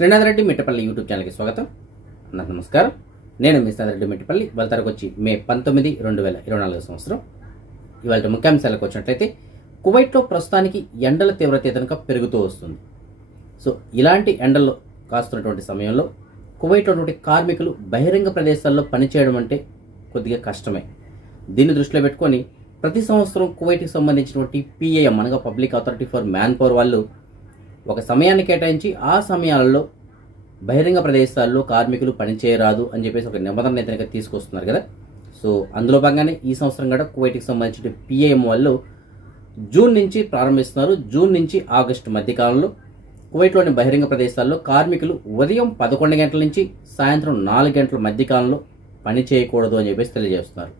Srinath Reddy Mittapalli YouTube ఛానల్కి స్వాగతం. అందరికీ నమస్కారం. నేను మీ శ్రీనాథ్ రెడ్డి మిట్టపల్లి. వాళ్ళ వచ్చి మే పంతొమ్మిది రెండు వేల ఇరవై నాలుగు సంవత్సరం. ఇవాళ ముఖ్యాంశాలకు వచ్చినట్లయితే కువైట్లో ప్రస్తుతానికి ఎండల తీవ్రత కనుక పెరుగుతూ వస్తుంది. సో ఇలాంటి ఎండలు కాస్తున్నటువంటి సమయంలో కువైట్లో ఉన్నటువంటి కార్మికులు బహిరంగ ప్రదేశాల్లో పనిచేయడం అంటే కొద్దిగా కష్టమే. దీన్ని దృష్టిలో పెట్టుకొని ప్రతి సంవత్సరం కువైట్కి సంబంధించినటువంటి పిఏఎం అనగా public authority for manpower వాళ్ళు ఒక సమయాన్ని కేటాయించి ఆ సమయాలలో బహిరంగ ప్రదేశాల్లో కార్మికులు పనిచేయరాదు అని చెప్పేసి ఒక నిబంధన అయితే తీసుకొస్తున్నారు కదా. సో అందులో భాగంగానే ఈ సంవత్సరం కూడా కువైట్కి సంబంధించిన పిఏఎం వాళ్ళు జూన్ నుంచి ప్రారంభిస్తున్నారు. జూన్ నుంచి ఆగస్టు మధ్యకాలంలో కువైట్లోని బహిరంగ ప్రదేశాల్లో కార్మికులు ఉదయం పదకొండు గంటల నుంచి సాయంత్రం నాలుగు గంటల మధ్యకాలంలో పని చేయకూడదు అని చెప్పేసి తెలియజేస్తున్నారు.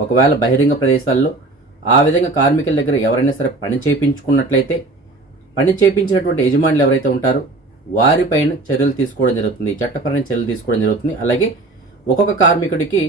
ఒకవేళ బహిరంగ ప్రదేశాల్లో ఆ విధంగా కార్మికుల దగ్గర ఎవరైనా సరే పని చేయించుకున్నట్లయితే పని చేయించినటువంటి యజమానులు ఎవరైతే ఉంటారో వారిపైన చర్యలు తీసుకోవడం జరుగుతుంది. చట్టపరమైన చర్యలు తీసుకోవడం జరుగుతుంది. అలాగే ఒక్కొక్క కార్మికుడికి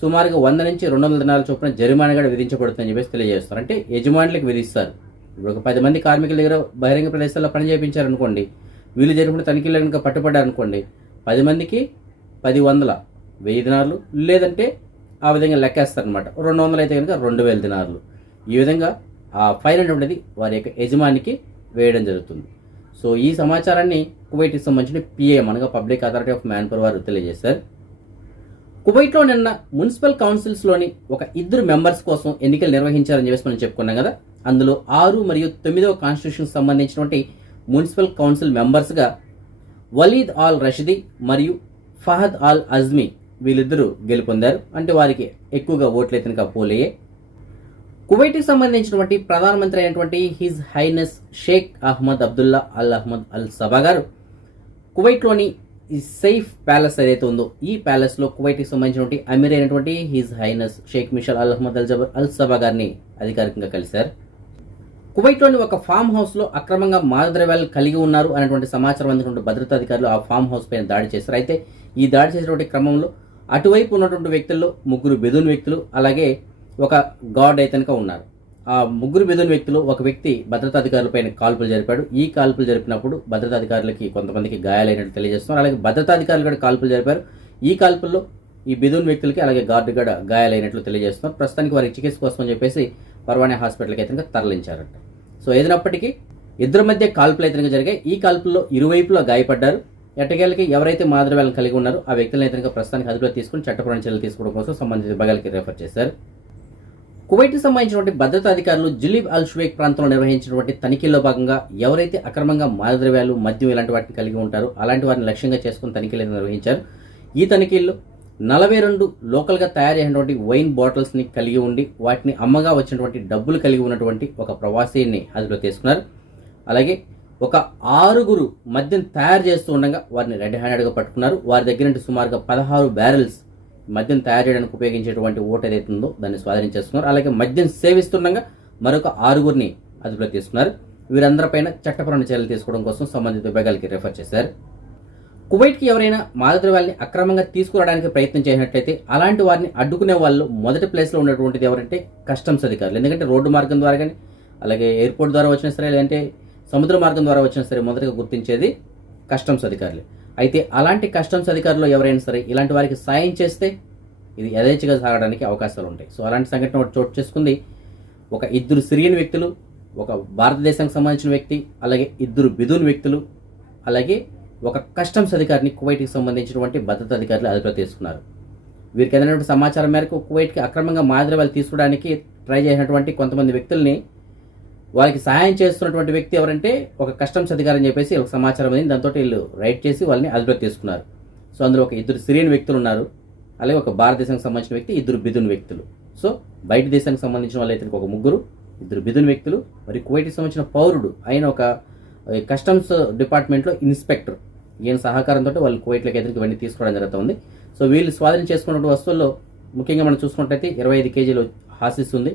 సుమారుగా వంద నుంచి రెండు వందల దినాల చొప్పున జరిమానా కూడా విధించబడుతుందని చెప్పేసి తెలియజేస్తారు. అంటే యజమానులకు విధిస్తారు. ఇప్పుడు ఒక పది మంది కార్మికుల దగ్గర బహిరంగ ప్రదేశాల్లో పని చేయించారనుకోండి వీళ్ళు జరిపిన తనిఖీలు కనుక పట్టుబడ్డారనుకోండి పది మందికి పది వందల వెయ్యి దినాలు లేదంటే ఆ విధంగా లెక్కేస్తారనమాట రెండు వందలు అయితే కనుక రెండు వేల దినార్లు. ఈ విధంగా ఆ ఫైన్ అనేది వారి యొక్క యజమానికి వేయడం జరుగుతుంది. సో ఈ సమాచారాన్ని కువైట్కి సంబంధించిన పిఏ అనగా public authority of manpower వారు తెలియజేశారు. కువైట్లో నిన్న మున్సిపల్ కౌన్సిల్స్లోని ఒక ఇద్దరు మెంబర్స్ కోసం ఎన్నికలు నిర్వహించారని చెప్పేసి మనం చెప్పుకున్నాం కదా. అందులో ఆరు మరియు తొమ్మిదవ కాన్స్టిట్యూషన్కి సంబంధించినటువంటి మున్సిపల్ కౌన్సిల్ మెంబర్స్గా వలీద్ ఆల్ రషీదీ మరియు ఫహద్ ఆల్ అజ్మీ వీళ్ళిద్దరూ గెలుపొందారు. అంటే వారికి ఎక్కువగా ఓట్లు కనుక పోలయ్యాయి కువైట్కి సంబంధించినటువంటి ప్రధానమంత్రి అయినటువంటి his highness Sheikh Ahmad Abdullah Al Ahmad Al Sabah గారు కువైట్లోని ఈ ప్యాలెస్ ఏదైతే ఉందో ఈ ప్యాలెస్లో కువైట్కి సంబంధించినటువంటి అమీర్ అయినటువంటి his highness Sheikh Mishal Al Ahmad Al Jaber Al Sabah గారిని అధికారికంగా కలిశారు. కువైట్లోని ఒక ఫామ్ హౌస్లో అక్రమంగా మాదద్రవ్యాలు కలిగి ఉన్నారు అనేటువంటి సమాచారం అందినటువంటి భద్రతా అధికారులు ఆ ఫామ్ హౌస్ పైన దాడి చేశారు. అయితే ఈ దాడి చేసినటువంటి క్రమంలో అటువైపు ఉన్నటువంటి వ్యక్తుల్లో ముగ్గురు బెదూన్ వ్యక్తులు అలాగే ఒక గాడ్ అయితే ఉన్నారు. ఆ ముగ్గురు బెదూన్ వ్యక్తులు ఒక వ్యక్తి భద్రతా అధికారులపైన కాల్పులు జరిపాడు. ఈ కాల్పులు జరిపినప్పుడు భద్రతా అధికారులకి కొంతమందికి గాయాలైనట్టు తెలియజేస్తున్నారు అలాగే భద్రతా అధికారులు కూడా కాల్పులు జరిపారు. ఈ కాల్పుల్లో ఈ బెదూన్ వ్యక్తులకి అలాగే గార్డు కూడా గాయాలైనట్లు తెలియజేస్తున్నారు. ప్రస్తుతానికి వారికి చికిత్స కోసం అని చెప్పేసి పర్వాణి హాస్పిటల్కి అయితే తరలించారట. సో ఏదైనప్పటికీ ఇద్దరి మధ్య కాల్పులు అయితే జరిగాయి. ఈ కాల్పుల్లో ఇరువైపులా గాయపడ్డారు. ఎట్టకేళ్ళకి ఎవరైతే మాదిరివేలను కలిగి ఉన్నారో ఆ వ్యక్తులను అయితే ప్రస్తుతానికి అదుపులో తీసుకుని చట్టపరమైన చర్యలు తీసుకోవడం కోసం సంబంధిత విభాగాలకి రెఫర్ చేశారు. కువైట్కి సంబంధించినటువంటి భద్రతా అధికారులు జిలీబ్ అల్ షువేక్ ప్రాంతంలో నిర్వహించినటువంటి తనిఖీల్లో భాగంగా ఎవరైతే అక్రమంగా మాదద్రవ్యాలు మద్యం ఇలాంటి వాటిని కలిగి ఉంటారో అలాంటి వారిని లక్ష్యంగా చేసుకుని తనిఖీలు నిర్వహించారు. ఈ తనిఖీల్లో నలభై రెండు లోకల్గా తయారు చేసినటువంటి వైన్ బాటిల్స్ని కలిగి ఉండి వాటిని అమ్మగా వచ్చినటువంటి డబ్బులు కలిగి ఉన్నటువంటి ఒక ప్రవాసీని అదుపులో తీసుకున్నారు. అలాగే ఒక ఆరుగురు మద్యం తయారు చేస్తూ ఉండగా వారిని రెడ్ హ్యాండెడ్గా పట్టుకున్నారు. వారి దగ్గర నుండి సుమారుగా పదహారు బ్యారెల్స్ మద్యం తయారు చేయడానికి ఉపయోగించేటువంటి ఓట్ ఏదైతే ఉందో దాన్ని స్వాధీనం చేసుకున్నారు అలాగే మద్యం సేవిస్తుండగా మరొక ఆరుగురిని అదుపులో తీసుకున్నారు. వీరందరిపైన చట్టపరమైన చర్యలు తీసుకోవడం కోసం సంబంధిత విభాగాలకి రిఫర్ చేశారు. కువైట్కి ఎవరైనా మాదద్రవ్యాల్ని అక్రమంగా తీసుకురావడానికి ప్రయత్నం చేసినట్లయితే అలాంటి వారిని అడ్డుకునే వాళ్ళు మొదటి ప్లేస్లో ఉన్నటువంటిది ఎవరంటే కస్టమ్స్ అధికారులు. ఎందుకంటే రోడ్డు మార్గం ద్వారా కానీ అలాగే ఎయిర్పోర్ట్ ద్వారా వచ్చినా సరే లేదంటే సముద్ర మార్గం ద్వారా వచ్చినా సరే మొదటగా గుర్తించేది కస్టమ్స్ అధికారులు. అయితే అలాంటి కస్టమ్స్ అధికారులు ఎవరైనా సరే ఇలాంటి వారికి సాయం చేస్తే ఇది యథేచ్ఛగా సాగడానికి అవకాశాలు ఉంటాయి. సో అలాంటి సంఘటన ఒకటి చోటు చేసుకుంది. ఒక ఇద్దరు సిరియన్ వ్యక్తులు ఒక భారతదేశానికి సంబంధించిన వ్యక్తి అలాగే ఇద్దరు బిదున్ వ్యక్తులు అలాగే ఒక కస్టమ్స్ అధికారిని కువైట్కి సంబంధించినటువంటి భద్రతా అధికారులు అదుపులో తీసుకున్నారు. వీరికి అందినటువంటి సమాచారం మేరకు కువైట్కి అక్రమంగా మాదిరి తీసుకోవడానికి ట్రై చేసినటువంటి కొంతమంది వ్యక్తుల్ని వాళ్ళకి సహాయం చేస్తున్నటువంటి వ్యక్తి ఎవరంటే ఒక కస్టమ్స్ అధికారి అని చెప్పేసి ఒక సమాచారం అయింది దాంతో వీళ్ళు రైడ్ చేసి వాళ్ళని అదుపులో తీసుకున్నారు. సో అందులో ఒక ఇద్దరు సిరియన్ వ్యక్తులు ఉన్నారు. అలాగే ఒక భారతదేశానికి సంబంధించిన వ్యక్తి ఇద్దరు బిదున్ వ్యక్తులు. సో బయట దేశానికి సంబంధించిన వాళ్ళు అయితే ఒక ముగ్గురు ఇద్దరు బిదున్ వ్యక్తులు. మరి కువైట్కి సంబంధించిన పౌరుడు ఆయన ఒక కస్టమ్స్ డిపార్ట్మెంట్లో ఇన్స్పెక్టర్. ఈయన సహకారంతో వాళ్ళు కువైట్లోకి ఎదురుకి ఇవన్నీ తీసుకోవడం జరుగుతుంది. సో వీళ్ళు స్వాధీనం చేసుకున్నటువంటి వస్తువుల్లో ముఖ్యంగా మనం చూసుకున్నట్టయితే ఇరవై ఐదు కేజీలు హాసిస్ ఉంది.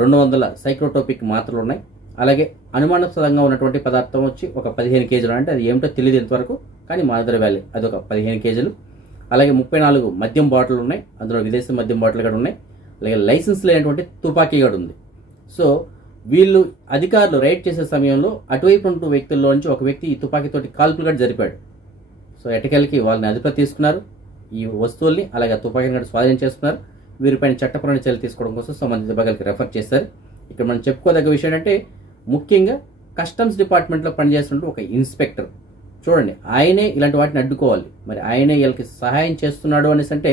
రెండు వందల సైక్రోటోపిక్ మాత్రలు ఉన్నాయి. అలాగే అనుమానాస్పదంగా ఉన్నటువంటి పదార్థం వచ్చి ఒక పదిహేను కేజీలు అంటే అది ఏమిటో తెలియదు ఇంతవరకు కానీ మాదర వ్యాలీ అది ఒక పదిహేను కేజీలు. అలాగే ముప్పై నాలుగు మద్యం బాటిల్ ఉన్నాయి. అందులో విదేశీ మద్యం బాటిల్ కూడా ఉన్నాయి. అలాగే లైసెన్స్ లేనటువంటి తుపాకీ కూడా ఉంది. సో వీళ్ళు అధికారులు రైడ్ చేసే సమయంలో అటువైపు ఉన్న వ్యక్తుల్లో నుంచి ఒక వ్యక్తి ఈ తుపాకీతోటి కాల్పులు కూడా జరిపాడు. సో ఎటకెళ్ళకి వాళ్ళని అదుపులో తీసుకున్నారు. ఈ వస్తువుల్ని అలాగే తుపాకీని కూడా స్వాధీనం చేసుకున్నారు. వీరిపైన చట్టపరమైన చర్యలు తీసుకోవడం కోసం సంబంధిత విభాగాలకు రెఫర్ చేశారు. ఇక్కడ మనం చెప్పుకోదగ్గ విషయం ఏంటంటే ముఖ్యంగా కస్టమ్స్ డిపార్ట్మెంట్లో పనిచేస్తున్న ఒక ఇన్స్పెక్టర్ చూడండి ఆయనే ఇలాంటి వాటిని అడ్డుకోవాలి. మరి ఆయనే వీళ్ళకి సహాయం చేస్తున్నాడు అనేసి అంటే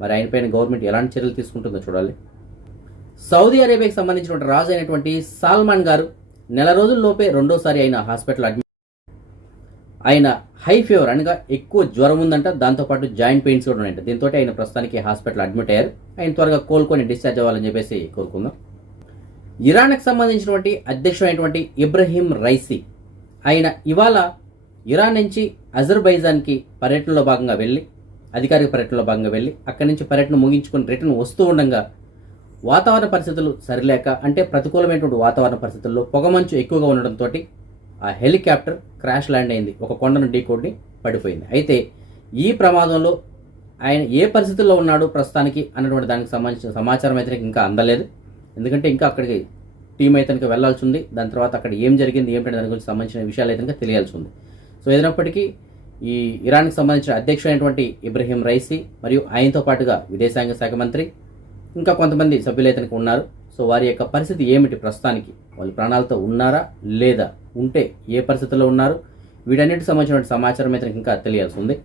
మరి ఆయన పైన గవర్నమెంట్ ఎలాంటి చర్యలు తీసుకుంటుందో చూడాలి. సౌదీ అరేబియాకి సంబంధించినటువంటి రాజు అయినటువంటి సాల్మాన్ గారు నెల రోజుల్లోపే రెండోసారి ఆయన హాస్పిటల్ అడ్మిట్ ఆయన హై ఫీవర్ అనగా ఎక్కువ జ్వరం ఉందంట. దాంతోపాటు జాయింట్ పెయిన్స్ కూడా ఉన్నాయంట. దీంతో ఆయన ప్రస్తుతానికి హాస్పిటల్ అడ్మిట్ అయ్యారు. ఆయన త్వరగా కోలుకొని డిశ్చార్జ్ అవ్వాలని చెప్పేసి కోరుకుందాం. ఇరాన్కి సంబంధించినటువంటి అధ్యక్షుడైనటువంటి ఇబ్రహీం రైసీ ఆయన ఇవాళ ఇరాన్ నుంచి అజర్బైజాన్కి పర్యటనలో భాగంగా వెళ్ళి అధికారిక పర్యటనలో భాగంగా వెళ్ళి అక్కడి నుంచి పర్యటన ముగించుకొని రిటర్న్ వస్తూ ఉండగా వాతావరణ పరిస్థితులు సరిలేక అంటే ప్రతికూలమైనటువంటి వాతావరణ పరిస్థితుల్లో పొగమంచు ఎక్కువగా ఉండడంతో ఆ హెలికాప్టర్ క్రాష్ ల్యాండ్ అయింది ఒక కొండను ఢీకొట్టి పడిపోయింది. అయితే ఈ ప్రమాదంలో ఆయన ఏ పరిస్థితుల్లో ఉన్నాడు ప్రస్తుతానికి అన్నటువంటి దానికి సంబంధించిన సమాచారం అయితే ఇంకా అందలేదు. ఎందుకంటే ఇంకా అక్కడికి టీం అయితే వెళ్ళాల్సి ఉంది. దాని తర్వాత అక్కడ ఏం జరిగింది ఏమిటంటే దాని గురించి సంబంధించిన విషయాలు అయితే తెలియాల్సి ఉంది. సో ఏదైనప్పటికీ ఈ ఇరాన్కి సంబంధించిన అధ్యక్షుడైనటువంటి ఇబ్రహీం రైసీ మరియు ఆయనతో పాటుగా విదేశాంగ శాఖ మంత్రి ఇంకా కొంతమంది సభ్యులైతే ఉన్నారు. సో వారి యొక్క పరిస్థితి ఏమిటి ప్రస్తుతానికి? వాళ్ళు ప్రాణాలతో ఉన్నారా లేదా? ఉంటే ఏ పరిస్థితుల్లో ఉన్నారు? వీటన్నిటికి సంబంధించిన సమాచారం అయితే ఇంకా తెలియాల్సి ఉంది.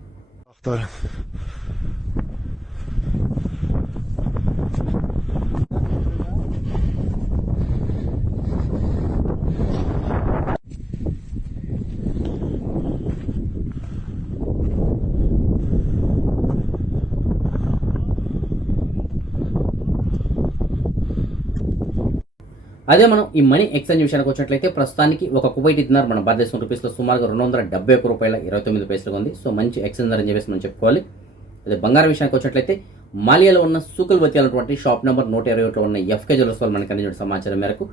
అదే మనం ఈ మనీ ఎక్స్చేంజ్ విషయానికి వచ్చినట్లయితే ప్రస్తుతానికి ఒక కువైట్ దినార్ మన భారతదేశం రూపీస్లో సుమారుగా రెండు వందల డెబ్బై ఒక్క రూపాయల ఇరవై తొమ్మిది పైసలుగా ఉంది. సో మంచి ఎక్స్చేంజ్ అని చెప్పేసి మనం చెప్పుకోవాలి. అదే బంగారం విషయానికి వచ్చినట్లయితే మాలియాలో ఉన్న సూకుల్వతి అనేటువంటి షాప్ నెంబర్ నూట ఇరవై ఒకటిలో ఉన్న ఎఫ్కే జ్యువెల్స్ వాళ్ళు మనకి అందించిన సమాచారం మేరకు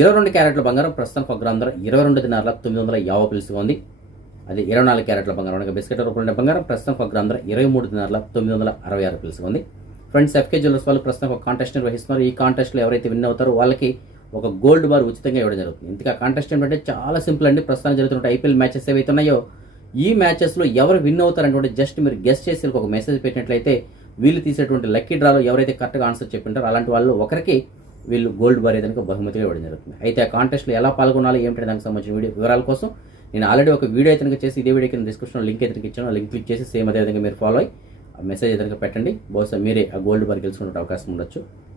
ఇరవై రెండు క్యారెట్ల బంగారం ప్రస్తుతం ఒక గ్రామ ధర ఇరవై రెండు దినార్ల తొమ్మిది వందల యాభై పిలుసుగా ఉంది. అది ఇరవై నాలుగు క్యారెట్ల బంగారం అనగా బిస్కెట్ రూపంలో బంగారం ప్రస్తుతం ఒక గ్రామ ధర ఇరవై మూడు దినార్ల తొమ్మిది వందల అరవై ఆరు పిలుసుగా ఉంది. ఫ్రెండ్స్ ఎఫ్కే జ్యువెల్స్ వాళ్ళు ప్రస్తుతం ఒక కాంటెస్ట్ నిర్వహిస్తున్నారు. ఈ కాంటెస్ట్లో ఎవరైతే విన్ అవుతారో వాళ్ళకి ఒక గోల్డ్ బార్ ఉచితంగా ఇవ్వడం జరుగుతుంది. ఇంతగా కాంటెస్ట్ ఏంటంటే చాలా సింపుల్ అండి. ప్రస్తుతం జరుగుతున్న ఐపీఎల్ మ్యాచెస్ ఏవైతే ఉన్నాయో ఈ మ్యాచెస్లో ఎవరు విన్ అవుతారనేటువంటి జస్ట్ మీరు గెస్ట్ చేసి ఒక మెసేజ్ పెట్టినట్లయితే వీళ్ళు తీసేటువంటి లక్కీ డ్రాలో ఎవరైతే కరెక్ట్గా ఆన్సర్ చెప్పింటారో అలాంటి వాళ్ళు ఒకరికి వీళ్ళు గోల్డ్ బార్ ఏదైనా బహుమతిగా ఇవ్వడం జరుగుతుంది. అయితే ఆ కాంటెస్ట్లో ఎలా పాల్గొనాలి ఏమిటి దానికి సంబంధించిన వీడియో వివరాల కోసం నేను ఆల్రెడీ ఒక వీడియో అయితే చేసి ఇదే వీడియో కింద డిస్క్రిప్షన్లో లింక్ అయితే ఇచ్చాను. లింక్ క్లిక్ చేసి సేమ్ అదే విధంగా మీరు ఫాలో అయ్యి ఆ మెసేజ్ ఏదైనా పెట్టండి. బహుశా మీరే ఆ గోల్డ్ బార్ గెలుచుకునే అవకాశం ఉండొచ్చు.